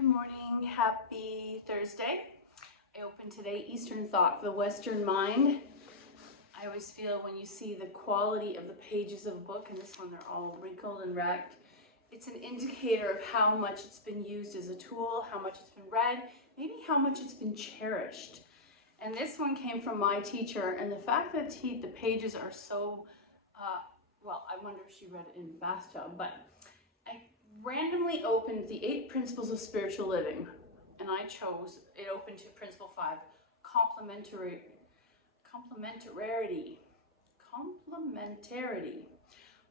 Good morning, happy Thursday. I open today Eastern Thought for the Western Mind. I always feel when you see the quality of the pages of a book, and this one they're all wrinkled and wrecked, it's an indicator of how much it's been used as a tool, how much it's been read, maybe how much it's been cherished. And this one came from my teacher, and the fact that the pages are so, well, I wonder if she read it in the bathtub, but I randomly opened the 8 Principles of Spiritual Living, and I chose, it opened to Principle 5, complementarity,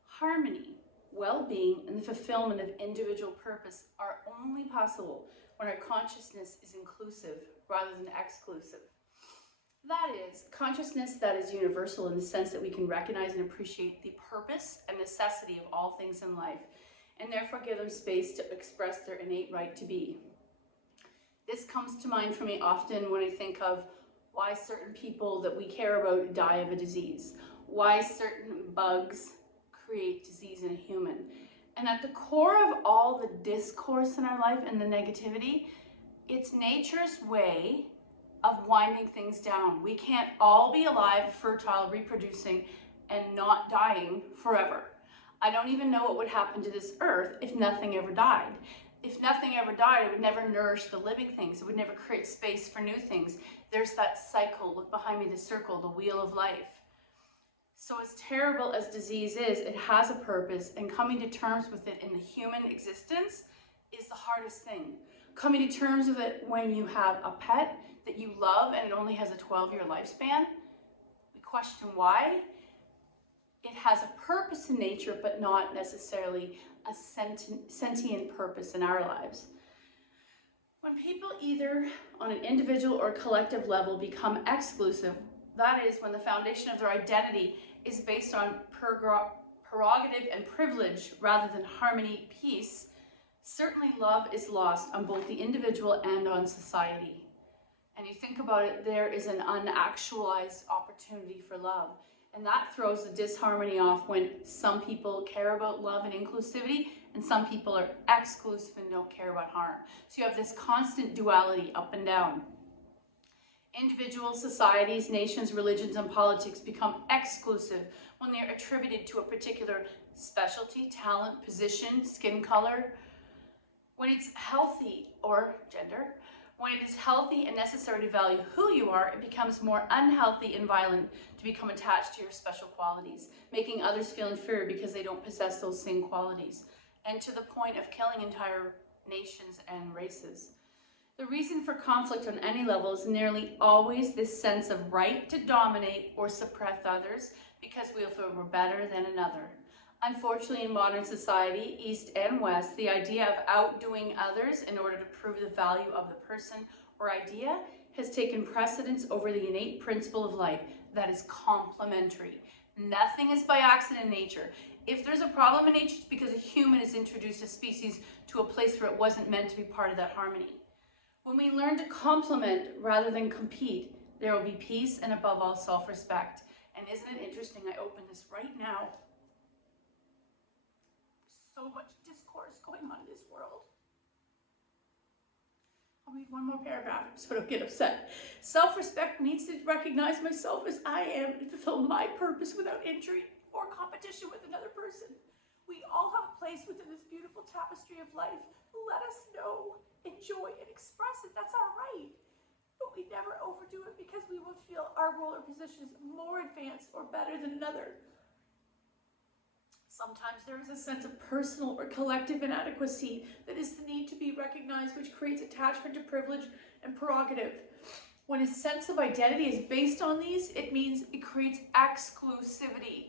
harmony, well-being, and the fulfillment of individual purpose are only possible when our consciousness is inclusive rather than exclusive. That is, consciousness that is universal in the sense that we can recognize and appreciate the purpose and necessity of all things in life, and therefore give them space to express their innate right to be. This comes to mind for me often when I think of why certain people that we care about die of a disease, why certain bugs create disease in a human. And at the core of all the discourse in our life and the negativity, it's nature's way of winding things down. We can't all be alive, fertile, reproducing, and not dying forever. I don't even know what would happen to this earth if nothing ever died. If nothing ever died, it would never nourish the living things. It would never create space for new things. There's that cycle. Look behind me, the circle, the wheel of life. So as terrible as disease is, it has a purpose, and coming to terms with it in the human existence is the hardest thing. Coming to terms with it when you have a pet that you love and it only has a 12-year lifespan, we question why. It has a purpose in nature, but not necessarily a sentient purpose in our lives. When people either on an individual or collective level become exclusive, that is when the foundation of their identity is based on prerogative and privilege rather than harmony, peace, certainly love is lost on both the individual and on society. And you think about it, there is an unactualized opportunity for love. And that throws the disharmony off when some people care about love and inclusivity and some people are exclusive and don't care about harm. So you have this constant duality up and down. Individuals, societies, nations, religions, and politics become exclusive when they're attributed to a particular specialty, talent, position, skin color. When it's healthy, or gender, when it is healthy and necessary to value who you are, it becomes more unhealthy and violent to become attached to your special qualities, making others feel inferior because they don't possess those same qualities, and to the point of killing entire nations and races. The reason for conflict on any level is nearly always this sense of right to dominate or suppress others because we feel we're better than another. Unfortunately, in modern society, East and West, the idea of outdoing others in order to prove the value of the person or idea has taken precedence over the innate principle of life that is complementary. Nothing is by accident in nature. If there's a problem in nature, it's because a human has introduced a species to a place where it wasn't meant to be part of that harmony. When we learn to complement rather than compete, there will be peace and above all self-respect. And isn't it interesting? I open this right now. So much discourse going on in this world. I'll read one more paragraph so I don't get upset. Self-respect means to recognize myself as I am and fulfill my purpose without injury or competition with another person. We all have a place within this beautiful tapestry of life. Let us know, enjoy, and express it. That's our right. But we never overdo it because we will feel our role or position is more advanced or better than another. Sometimes there is a sense of personal or collective inadequacy that is the need to be recognized, which creates attachment to privilege and prerogative. When a sense of identity is based on these, it means it creates exclusivity.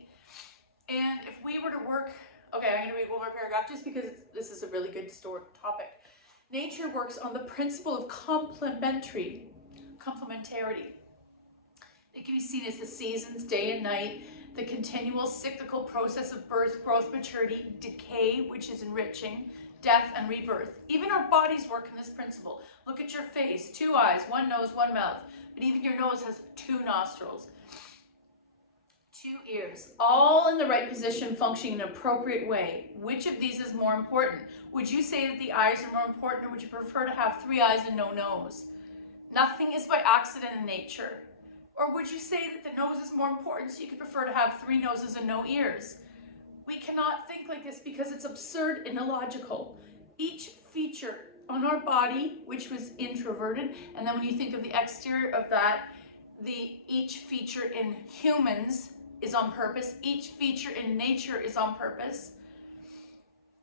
And if we were to work, okay, I'm going to read one more paragraph just because this is a really good topic. Nature works on the principle of complementarity. It can be seen as the seasons, day and night, the continual cyclical process of birth, growth, maturity, decay, which is enriching, death, and rebirth. Even our bodies work in this principle. Look at your face, 2 eyes, 1 nose, 1 mouth. But even your nose has 2 nostrils. 2 ears, all in the right position, functioning in an appropriate way. Which of these is more important? Would you say that the eyes are more important, or would you prefer to have 3 eyes and no nose? Nothing is by accident in nature. Or would you say that the nose is more important, so you could prefer to have 3 noses and no ears? We cannot think like this because it's absurd and illogical. Each feature on our body, which was introverted, and then when you think of the exterior of that, each feature in humans is on purpose. Each feature in nature is on purpose.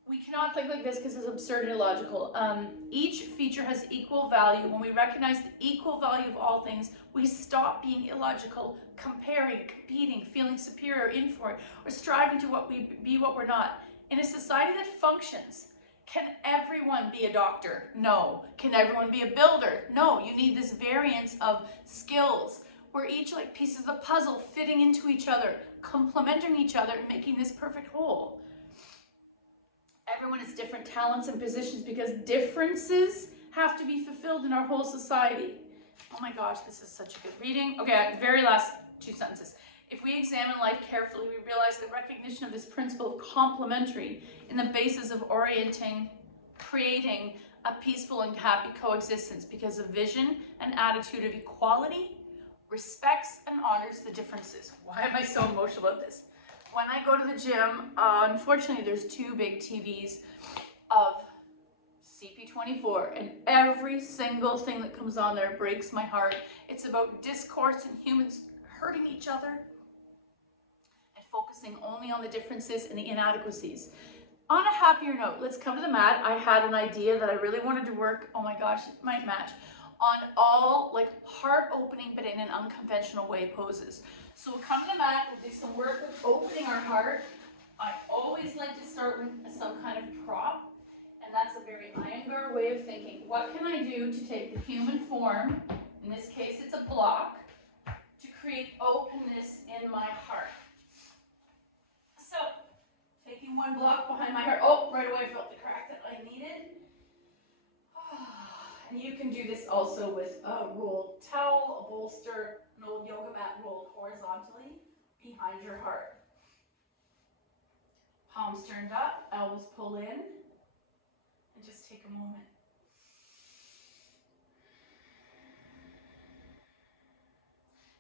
We cannot think like this because it's absurd and illogical. Each feature has equal value. When we recognize the equal value of all things, we stop being illogical, comparing, competing, feeling superior, inferior, or striving to be what we're not. In a society that functions, can everyone be a doctor? No. Can everyone be a builder? No. You need this variance of skills. We're each like pieces of the puzzle fitting into each other, complementing each other, and making this perfect whole. Everyone has different talents and positions because differences have to be fulfilled in our whole society. Oh my gosh, this is such a good reading. Okay, very last 2 sentences. If we examine life carefully, we realize the recognition of this principle of complementary in the basis of creating a peaceful and happy coexistence because of vision and attitude of equality respects and honors the differences. Why am I so emotional about this? When I go to the gym, unfortunately there's 2 big TVs of CP24, and every single thing that comes on there breaks my heart. It's about discourse and humans hurting each other and focusing only on the differences and the inadequacies. On a happier note, let's come to the mat. I had an idea that I really wanted to work, oh my gosh, it might match, on all like heart opening but in an unconventional way poses. So we'll come to the mat, we'll do some work with opening our heart. I always like to start with some kind of prop, and that's a very Iyengar way of thinking. What can I do to take the human form, in this case it's a block, to create openness in my heart? So, taking one block behind my heart, oh, right away I felt the crack that I needed. And you can do this also with a rolled towel, a bolster, an old yoga mat rolled horizontally behind your heart. Palms turned up, elbows pull in, and just take a moment.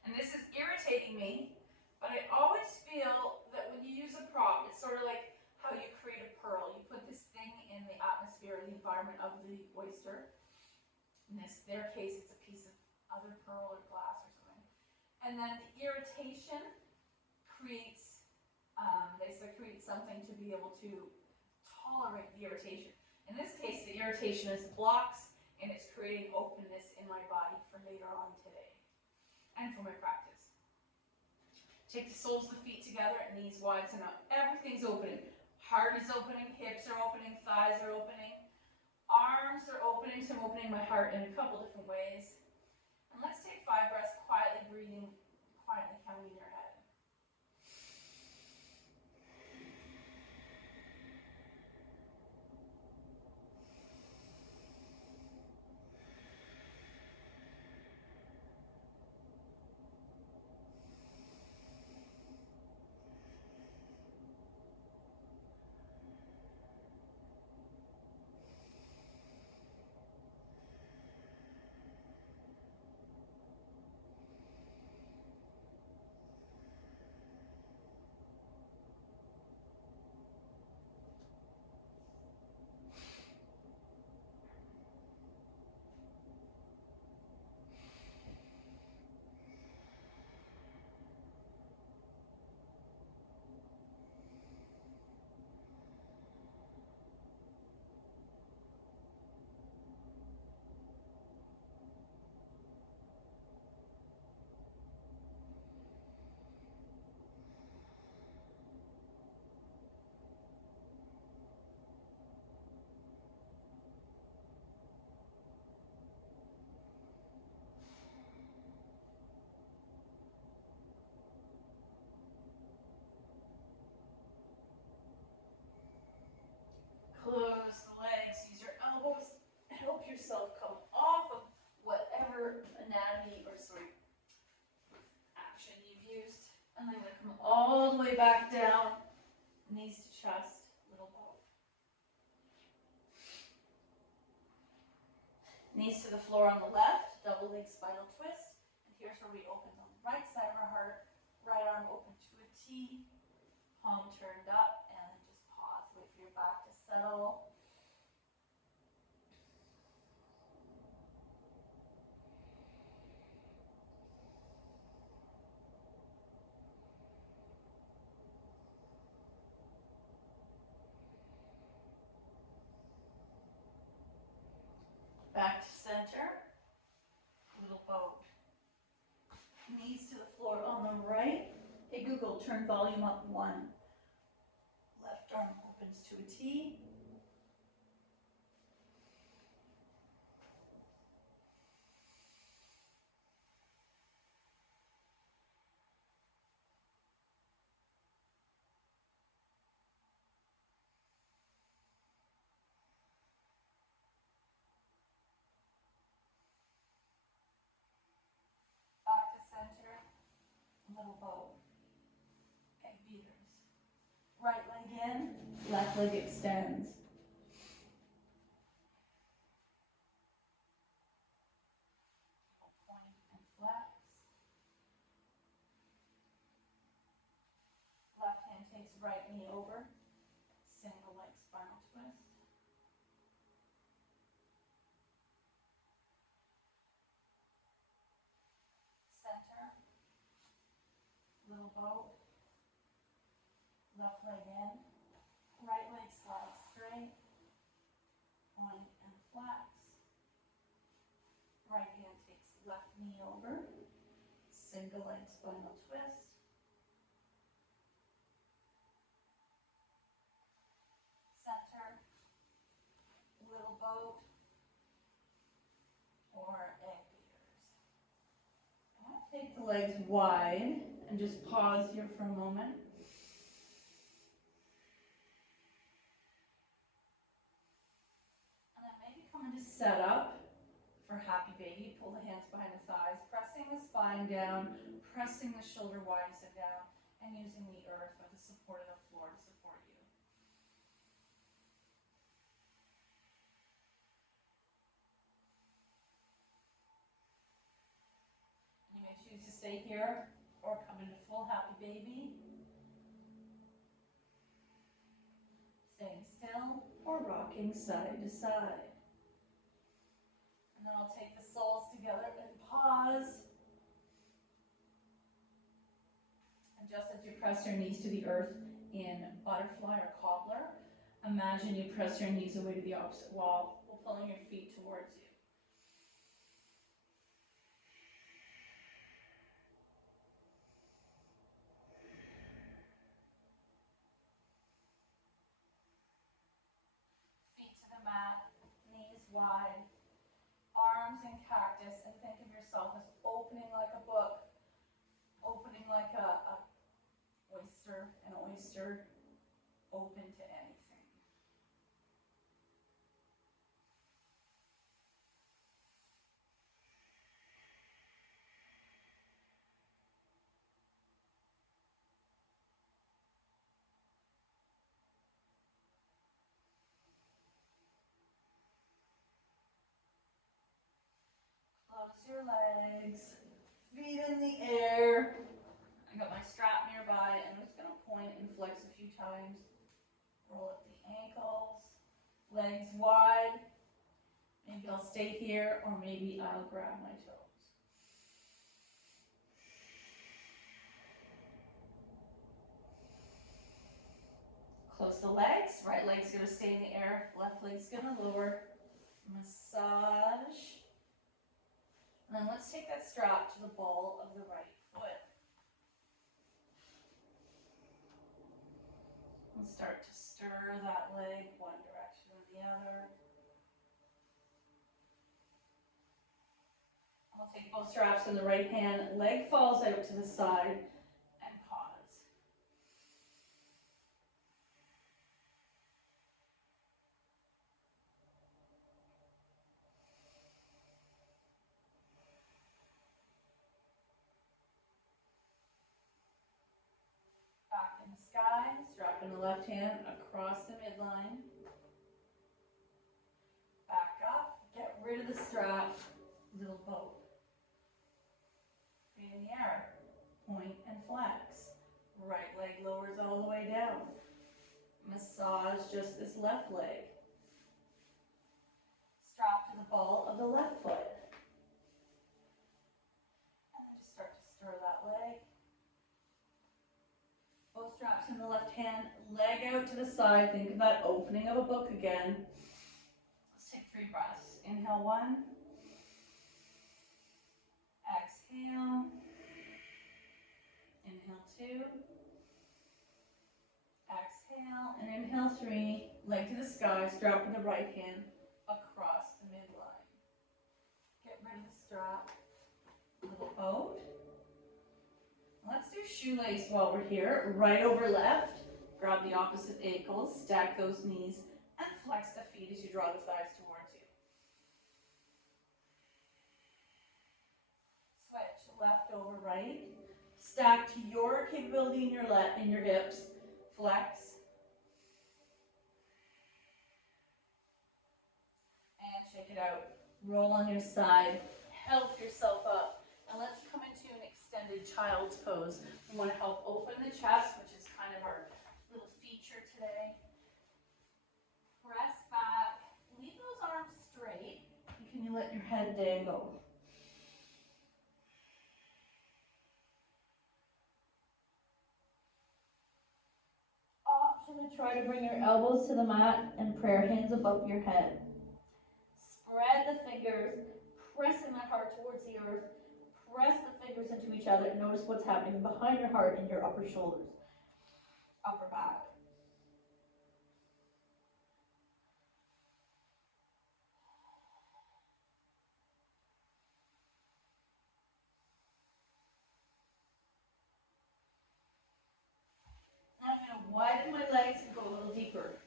And this is irritating me, but I always feel that when you use a prop, it's sort of like how you create a pearl. You put this thing in the atmosphere, the environment of the oyster. In their case, it's a piece of other pearl or glass or something. And then the irritation creates, create something to be able to tolerate the irritation. In this case, the irritation is blocks, and it's creating openness in my body for later on today and for my practice. Take the soles of the feet together, knees wide so now everything's opening. Heart is opening, hips are opening, thighs are opening. Arms are opening, so I'm opening my heart in a couple different ways. And let's take 5 breaths, quietly breathing, quietly counting your head. all the way back down, knees to chest, little bow. Knees to the floor on the left, double leg spinal twist. And here's where we open the right side of our heart, right arm open to a T, palm turned up, and then just pause. Wait for your back to settle. Back to center, little bow. Knees to the floor on the right. Hey Google, turn volume up 1. Left arm opens to a T. Back to center, little bow. Egg beaters. Right leg in, left leg extends. Point and flex. Left hand takes right knee over. Single leg spinal twist. Center. Little bow. Left leg in. Right leg slides straight. Point and flex. Right hand takes left knee over. Single leg spinal twist. Center. Little boat. Or egg beaters. I want to take the legs wide and just pause here for a moment. And then maybe come into setup for happy baby. Pull the hands behind the thighs, pressing the spine down, pressing the shoulder widens and down, and using the earth or the support of the floor to support you. You may choose to stay here or come into full happy baby. Staying still or rocking side to side. And then I'll take the soles together and pause. And just as you press your knees to the earth in butterfly or cobbler, imagine you press your knees away to the opposite wall while pulling your feet towards you. Feet to the mat, knees wide, arms in cactus, and think of yourself as opening like a book, opening like a oyster, an oyster open to anything. Close your legs, feet in the air. I got my strap nearby, and I'm just going to point and flex a few times. Roll up the ankles, legs wide. Maybe I'll stay here, or maybe I'll grab my toes. Close the legs. Right leg's going to stay in the air. Left leg's going to lower. Massage. And then let's take that strap to the ball of the right foot. And start to stir that leg one direction or the other. I'll take both straps in the right hand. Leg falls out to the side and pause. in the left hand across the midline. Back up, get rid of the strap, little boat. Feet in the air, point and flex. Right leg lowers all the way down. Massage just this left leg. Strap to the ball of the left foot. And then just start to stir that leg. Both straps in the left hand, leg out to the side. Think of that opening of a book again. Let's take 3 breaths. Inhale 1. Exhale. Inhale 2. Exhale. And inhale 3. Leg to the sky. Strap with the right hand across the midline. Get rid of the strap. Little boat. Let's do shoelace while we're here. Right over left. Grab the opposite ankles. Stack those knees. And flex the feet as you draw the thighs towards you. Switch. Left over right. Stack to your capability in your hips. Flex. And shake it out. Roll on your side. Help yourself up. And let's come into an extended child's pose. We want to help open the chest, which is kind of our little feature today. Press back. Leave those arms straight. And can you let your head dangle? Option to try to bring your elbows to the mat and prayer hands above your head. Spread the fingers, pressing the heart towards the earth. Press the fingers into each other and notice what's happening behind your heart and your upper shoulders, upper back. Now I'm going to widen my legs and go a little deeper.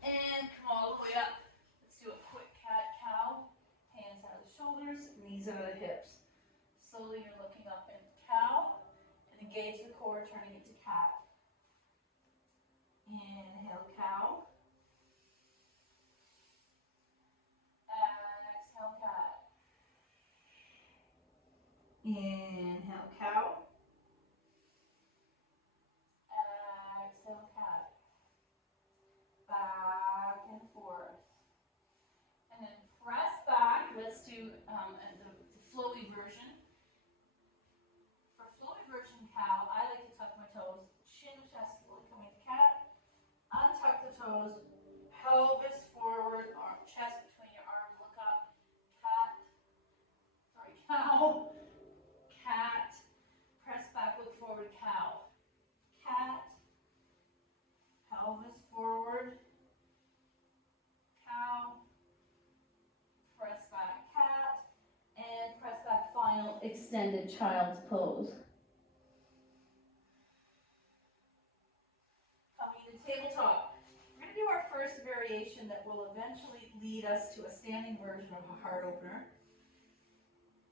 And come all the way up. Let's do a quick cat-cow. Hands out of the shoulders, knees out of the hips. Slowly you're looking up into cow. And engage the core, turning it to cat. Inhale, cow. Exhale, cat. Inhale, cow. Exhale, cat. Back and forth. And then press back. Let's do the flowy version. For flowy version cow, I like to tuck my toes, chin to chest, slowly coming to cat. Untuck the toes, pelvis forward, chest between your arms, look up. Cow. Cat. Press back, look forward, cow. Cat. Pelvis forward. Cow. Press back, cat. And press back, final extended child's pose. Coming to tabletop. We're going to do our first variation that will eventually lead us to a standing version of a heart opener.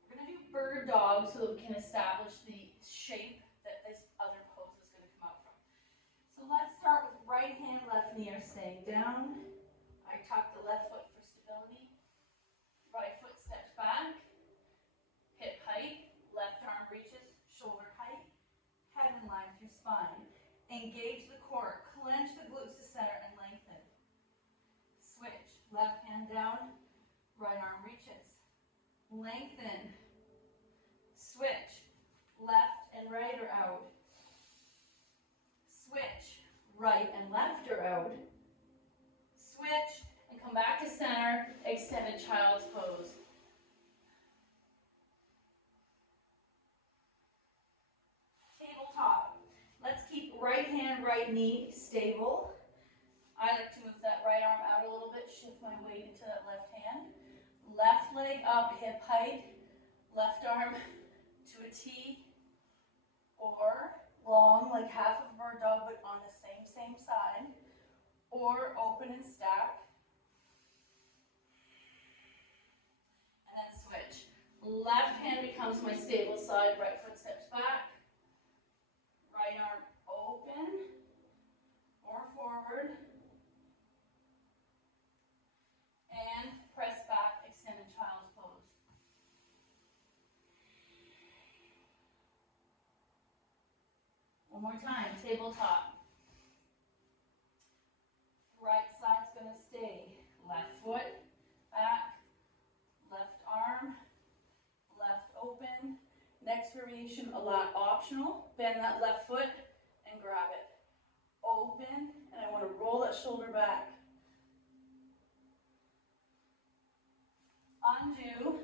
We're going to do bird dog so that we can establish the shape that this other pose is going to come out from. So let's start with right hand, left knee are staying down. I tuck the left foot for stability. Right foot steps back. Hip height. Left arm reaches. Shoulder height. Head in line through spine. Engage the core. Clench the glutes to center and lengthen. Switch. Left hand down. Right arm reaches. Lengthen. Switch. Left and right are out. Switch. Right and left are out. Switch. And come back to center. Extended child's pose. Tabletop. Let's keep right hand, right knee stable. I like to move that right arm out a little bit, shift my weight into that left hand. Left leg up, hip height. Left arm to a T or long, like half of a bird dog, but on the same side, or open and stack, and then switch. Left hand becomes my stable side, right foot steps back, right arm open or forward, and press back, extended child's pose. One more time, tabletop. Right side's going to stay. Left foot, back, left arm, left open. Next variation, a lot optional. Bend that left foot and grab it. Open, and I want to roll that shoulder back. Undo,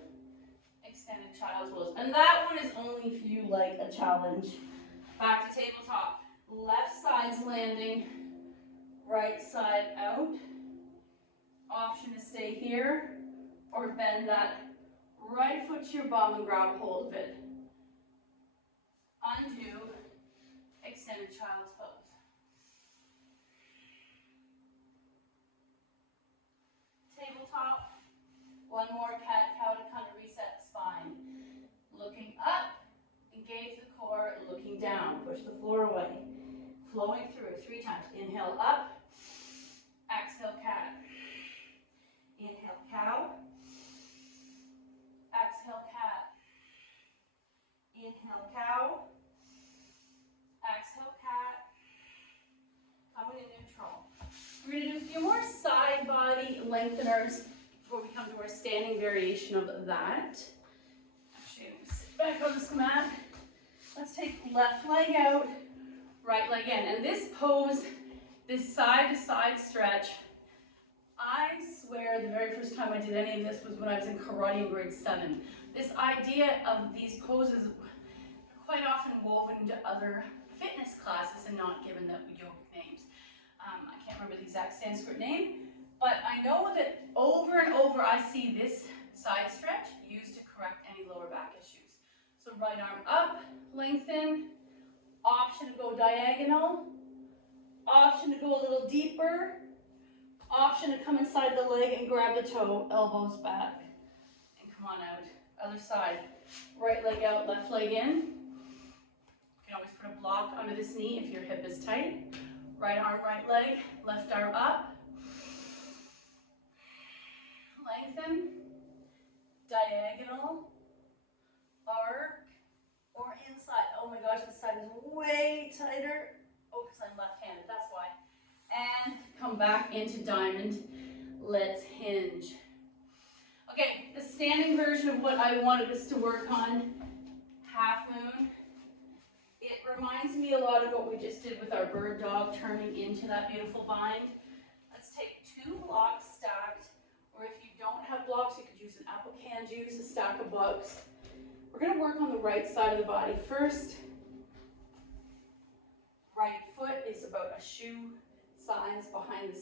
extended child's pose. And that one is only if you like a challenge. Back to tabletop. Left side's landing, right side out. Option to stay here or bend that right foot to your bum and grab hold of it. Undo, extended child's pose. Tabletop. One more cat-cow to kind of reset the spine. Looking up, engage the core, looking down, push the floor away. Flowing through 3 times. Inhale up, exhale cat. Inhale cow, exhale cat. Inhale cow, exhale cat. Coming to neutral. We're going to do a few more side body lengtheners before we come to our standing variation of that. Actually, I'm going to sit back on this mat. Let's take left leg out, right leg in. And this pose, this side-to-side stretch, I swear the very first time I did any of this was when I was in karate in grade 7. This idea of these poses are quite often woven into other fitness classes and not given the yogic names. I can't remember the exact Sanskrit name, but I know that over and over I see this side stretch used to correct any lower back issues. So right arm up, lengthen, option to go diagonal, option to go a little deeper, option to come inside the leg and grab the toe, elbows back, and come on out. Other side, right leg out, left leg in. You can always put a block under this knee if your hip is tight. Right arm, right leg, left arm up. Lengthen, diagonal, arc, or inside. Oh my gosh, this side is way tighter. Oh, because I'm left-handed, that's why. And come back into diamond. Let's hinge. Okay, the standing version of what I wanted us to work on, half moon. It reminds me a lot of what we just did with our bird dog, turning into that beautiful bind. Let's take 2 blocks stacked, or if you don't have blocks, you could use an apple can juice, a stack of blocks. We're going to work on the right side of the body first. Right foot is about a shoe size behind the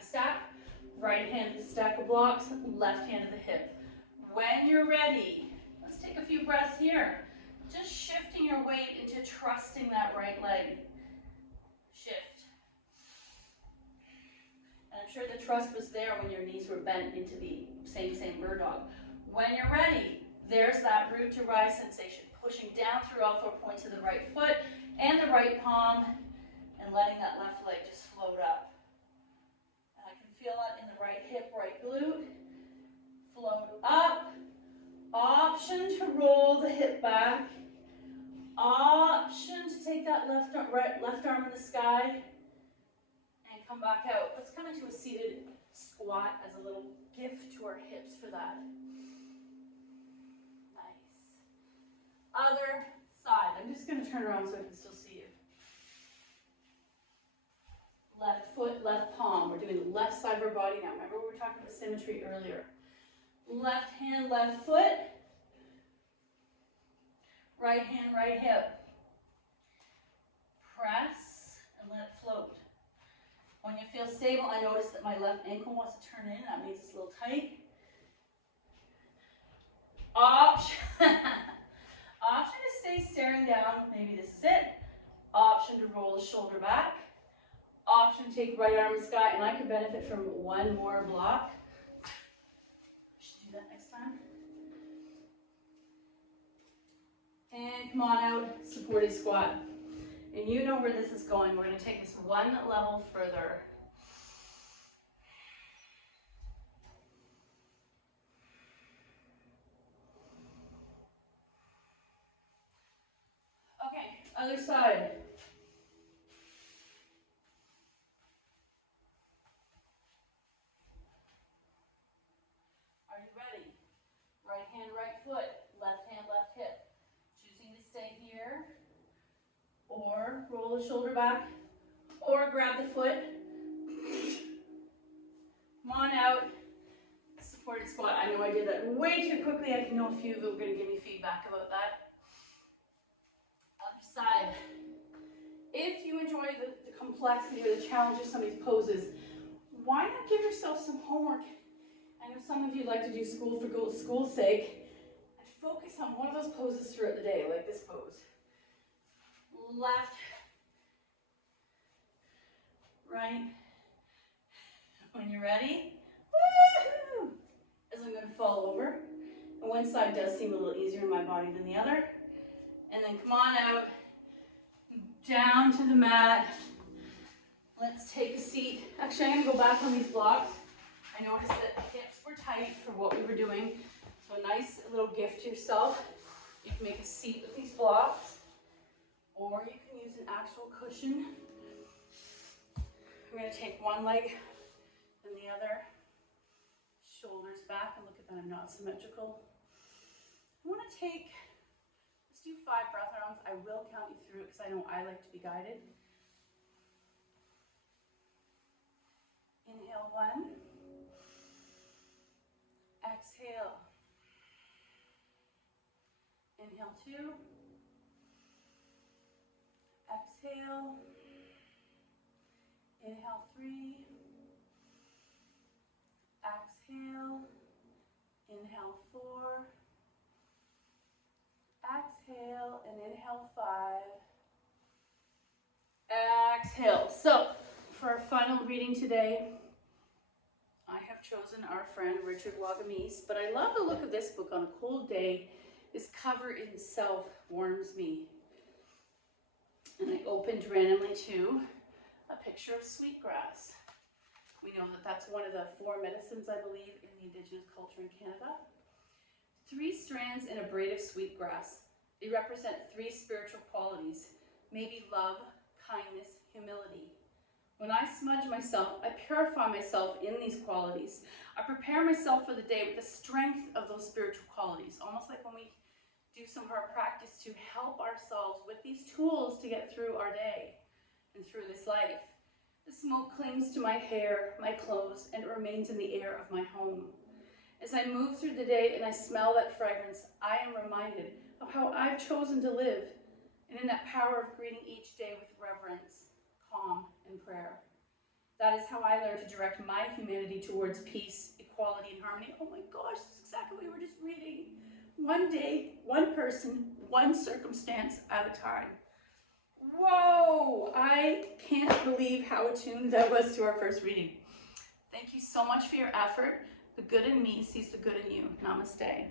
stack. Right hand to the stack of blocks, left hand to the hip. When you're ready, let's take a few breaths here. Just shifting your weight into trusting that right leg. Shift. And I'm sure the trust was there when your knees were bent into the same bird dog. When you're ready, there's that root to rise sensation. Pushing down through all 4 points of the right foot and the right palm and letting that left leg just float up. And I can feel that in the right hip, right glute. Float up. Option to roll the hip back. Option to take that left arm in the sky and come back out. Let's come into a seated squat as a little gift to our hips for that. Nice. Other side. I'm just going to turn around so I can still see you. Left foot, left palm. We're doing the left side of our body now. Remember we were talking about symmetry earlier. Left hand, left foot. Right hand, right hip. Press and let it float. When you feel stable, I notice that my left ankle wants to turn in. That means it's a little tight. Option to stay staring down. Maybe this is it. Option to roll the shoulder back. Option to take right arm in the sky, and I could benefit from one more block. Should do that next time. And come on out, supported squat. And you know where this is going. We're going to take this one level further. Okay, other side. Are you ready? Right hand, right foot, left hand, left hip. Choosing to stay here, or roll the shoulder back, or grab the foot. Come on out. Supported squat. I know I did that way too quickly. I know a few of you are going to give me feedback about that. Other side. If you enjoy the complexity or the challenge of some of these poses, why not give yourself some homework? I know some of you like to do school for school's sake, and focus on one of those poses throughout the day, like this pose. Left, right. When you're ready, woo-hoo, as I'm going to fall over. And one side does seem a little easier in my body than the other. And then come on out, down to the mat. Let's take a seat. Actually, I'm going to go back on these blocks. I noticed that the hips were tight for what we were doing. So a nice little gift to yourself. You can make a seat with these blocks, or you can use an actual cushion. I'm going to take one leg and the other. Shoulders back, and look at that, I'm not symmetrical. I want to take, let's do 5 breath rounds. I will count you through it because I know I like to be guided. Inhale 1. Exhale. Inhale 2. Exhale. Inhale 3. Exhale. Inhale 4. Exhale and inhale 5. Exhale. So, for our final reading today, I have chosen our friend Richard Wagamese, but I love the look of this book. On a cold day, this cover itself warms me. And I opened randomly to a picture of sweetgrass. We know that that's one of the 4 medicines, I believe, in the Indigenous culture in Canada. 3 strands in a braid of sweetgrass. They represent 3 spiritual qualities, maybe love, kindness, humility. When I smudge myself, I purify myself in these qualities. I prepare myself for the day with the strength of those spiritual qualities, almost like when we do some of our practice to help ourselves with these tools to get through our day and through this life. The smoke clings to my hair, my clothes, and it remains in the air of my home. As I move through the day and I smell that fragrance, I am reminded of how I've chosen to live, and in that power of greeting each day with reverence, calm, and prayer. That is how I learn to direct my humanity towards peace, equality, and harmony. Oh my gosh, this is exactly what we were just reading. One day, one person, one circumstance at a time. Whoa! I can't believe how attuned that was to our first reading. Thank you so much for your effort. The good in me sees the good in you. Namaste.